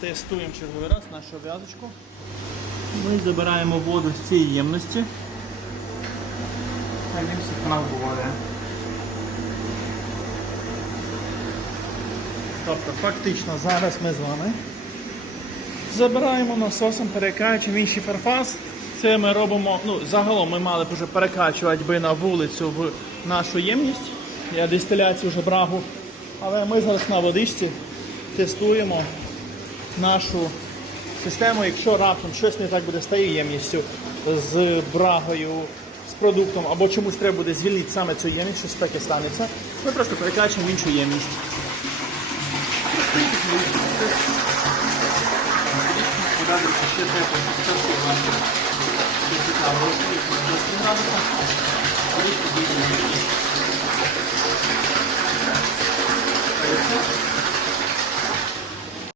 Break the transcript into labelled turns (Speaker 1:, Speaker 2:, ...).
Speaker 1: Тестуємо черговий раз нашу в'язочку. Ми забираємо воду з цієї ємності. А він всіх буває. Тобто фактично зараз ми з вами забираємо насосом, перекачуємо інший фарфас. Це ми робимо, ну загалом ми мали б вже перекачувати би на вулицю в нашу ємність. Я дистиляцію вже брагу. Але ми зараз на водичці тестуємо нашу систему. Якщо раптом щось не так буде з тією ємністю, з брагою, з продуктом, або чомусь треба буде звільнити саме цю ємність, щось таке станеться, ми просто перекачуємо іншу ємність. Ще тепло,